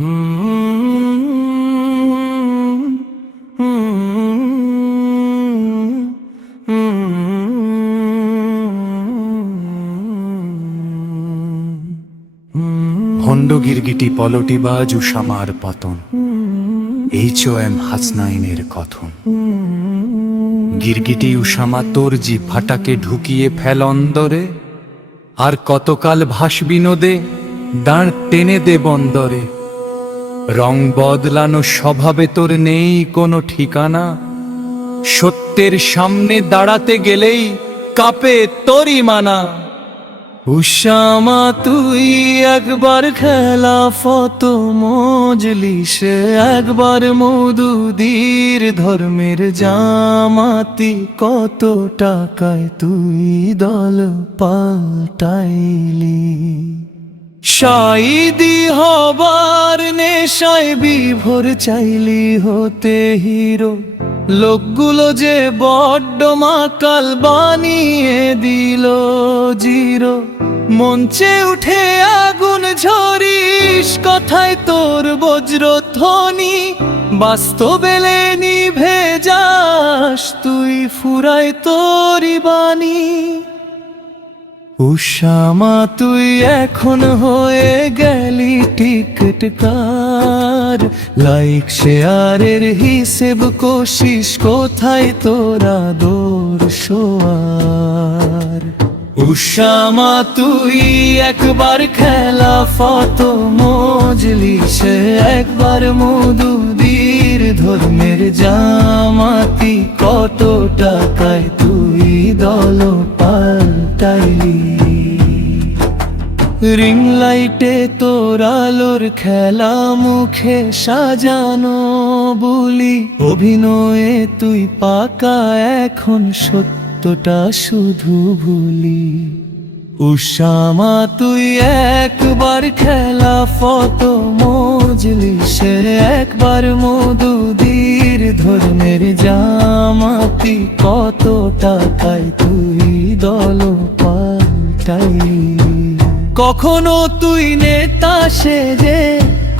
ভণ্ড গিরগিটি পলটিবাজ উষামার পতন, HOM হাসনাইনের কথন। গিরগিটি উষামা তোর জিহ্বাটাকে ঢুকিয়ে ফেল অন্দরে, আর কতকাল ভাসবি নদে, দাঁড় টেনে দে বন্দরে। রং বদলানো স্বভাবে তোর নেই কোনো ঠিকানা, সত্যের সামনে দাঁড়াতে গেলেই কাঁপে তোরই মানা। উষামা তুই একবার খেলাফত মজলিসে, একবার মওদুদীর ধর্মের জামাতি, কত টাকায় তুই দল পাল্টাইলি। শাইদি হবার নেশায় বিভোর চাইলি হতে হিরো, লোকগুলো যে বড্ড মাকাল বানিয়ে দিল জিরো। মঞ্চে উঠে আগুন ঝরিস, কথায় তোর বজ্রধ্বনি, বাস্তবেলে নিভে যাস তুই ফুরায় তোরই বাণী। উষামা তুই এখন হয়ে গেলি টিকটকার, লাইক শেয়ারের হিসেব কষিস, কোথায় তোরা দর্শ আর। উষামা তুই একবার খেলাফত মজলিসে, একবার মওদুদীর ধর্মের জামাতি, কত টাকায় তুই দল পাল্টাইলি। রিং লাইটে তোর আলোর খেলা, মুখে সাজানো বুলি, অভিনয়ে তুই পাকা এখন সত্যটা শুধু ভুলি। উষামা তুই একবার খেলাফত মজলিসে, একবার মওদুদীর ধর্মের জামাতি, কত টাকায় তুই দল পাল্টাইলি। কখনো তুই নেতা সেজে,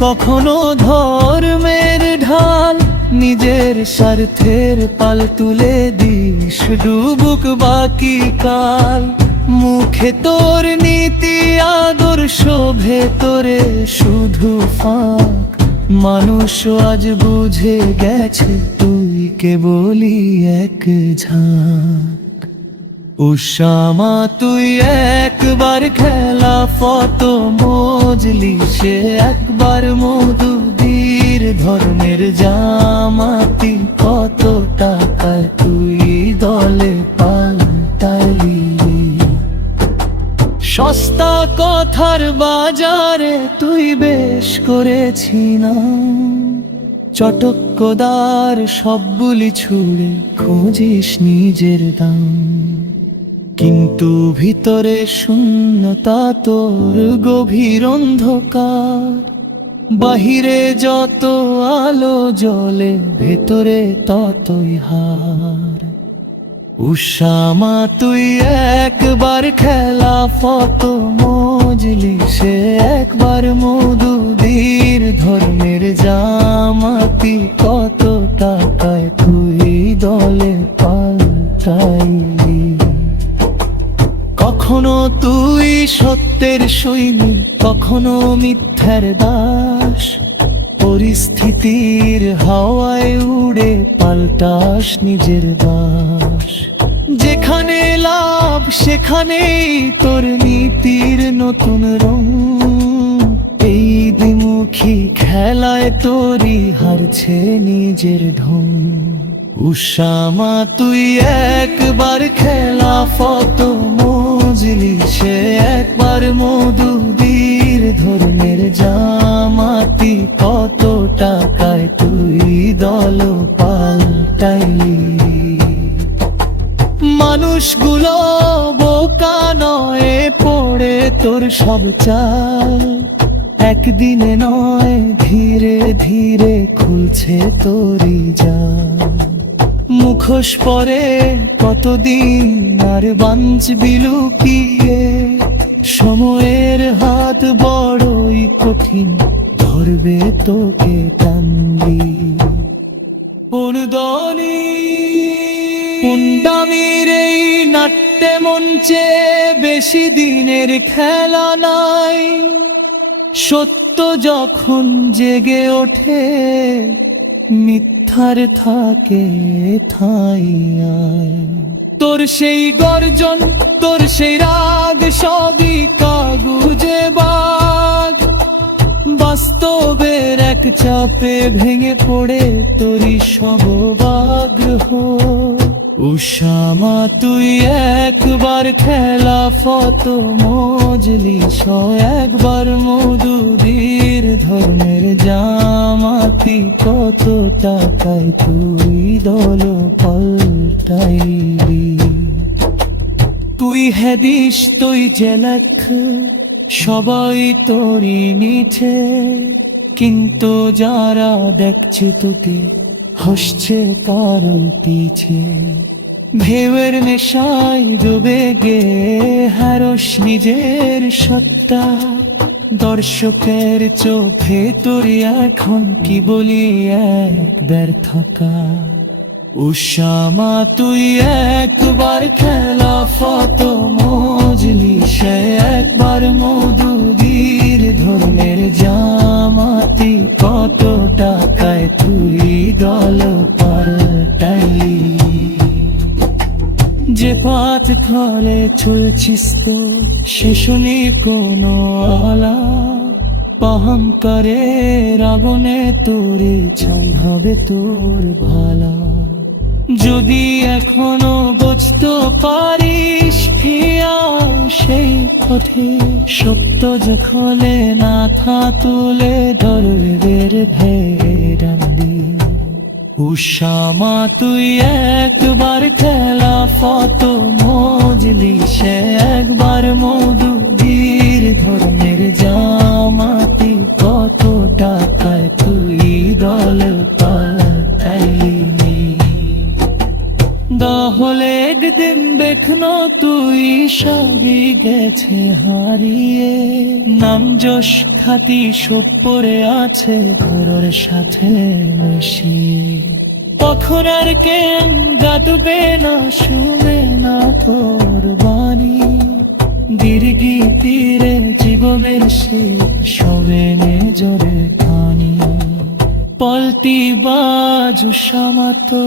কখনো ধর্মের ঢাল, নিজের স্বার্থের পাল তুলে দিস, ডুবুক বাকি কাল। মুখে তোর নীতি আদর্শ, ভেতরে শুধু ফাঁক, মানুষ আজ বুঝে গেছে তুই কেবলই এক ঝাঁক। উষামা তুই একবার খেলাফত মজলিসে, একবার মওদুদীর ধর্মের জামাতি, কত টাকায় তুই দলে পাল্টাইলি। সস্তা কথার বাজারে তুই বেশ করেছি না, চটকদার সব বুলি ছুঁড়ে খুঁজিস নিজের দাম। কিন্তু ভিতরে শূন্যতা তোর গভীর অন্ধকার, বাহিরে যত আলো জ্বলে, ভেতরে ততই হার। উষামা তুই একবার খেলাফত মজলিসে, একবার মওদুদীর ধর্মের জামাতি, কত টাকায় তুই দলে পাল্টাইলি। কখনো তুই সত্যের সৈনিক, কখনো মিথ্যার দাস, পরিস্থিতির হাওয়ায় উড়ে পাল্টাস নিজের বাস। যেখানে লাভ সেখানেই তোর নীতির নতুন রং, এই দ্বিমুখী খেলায় তোরই হারছে নিজের ঢং। উষামা তুই একবার খেলাফত মজলিসে, একবার মওদুদীর ধর্মের জামাতি, কত টাকায় তুই দল পাল্টাইলি। মানুষগুলো বোকা নয়, পড়ে তোর সব চাল, একদিনে নয় ধীরে ধীরে খুলছে তোরই জাল। মুখোশ পরে কতদিন আর বাঁচবি লুকিয়ে, সময়ের হাত বড়ই কঠিন, ধরবে তোকে টানবি। পুন্ডামির এই নাট্যে মঞ্চে বেশি দিনের খেলা নাই, সত্য যখন জেগে ওঠে মিথ্যার থাকে ঠাঁই আয়। তোর সেই গর্জন, তোর সেই রাগ সবই কাগুজে বাগ, বাস্তবের এক চাপে ভেঙে পড়ে তোরই সব আগ্রহ। উষামা তুই একবার খেলা ফত মজলিস, একবার মধুদীর ধর্মের জামাতি, কত টাকায় তুই দল পাল্টাইলি। তুই হেদিস তুই জেলাক সবাই তোরই নিচে, কিন্তু যারা দেখছে তোকে হাসছে কারণ পিছে। ভেবের নেশায় ডুবে গে হারস নিজের সত্তা, দর্শকের চোখে তোর এখন কি বলি এক ব্যর্থতা। উষামা তুই একবার খেলা ফত মজলিসে, একবার মধুদীর ধর্মের জামাতি, কত টাকায় তুই দল পাল্টাইলি। যে পাঁচ ফলে চলছিস তো সে শুনি কোনো আলা, পাহাম করে রাবণে তোরে হবে তোর ভালা। যদি এখনো বুঝতে পারিস ফিয়া সেই পথে, সত্য যে খলে না থা তুলে ধরবের ভেড়ান্ডি। উষামা তুই একবার খেলা ফত মজলিসে, একবার মধুদীর ধর্মের জামাতি, কত টাকায় তুই দল পাল্টাইলি। তাহলে একদিন দেখনো তুই সবই গেছে হারিয়ে, নাম যশ খ্যাতি সব পড়ে আছে ঘরের সাথে মিশিয়ে। তখন আর কেন গাতবে না শুনে না তোর বাণী, দীর্ঘি তীরে জীবনের সে সবে জোরে খানি। পল্টি বাজু সমাতো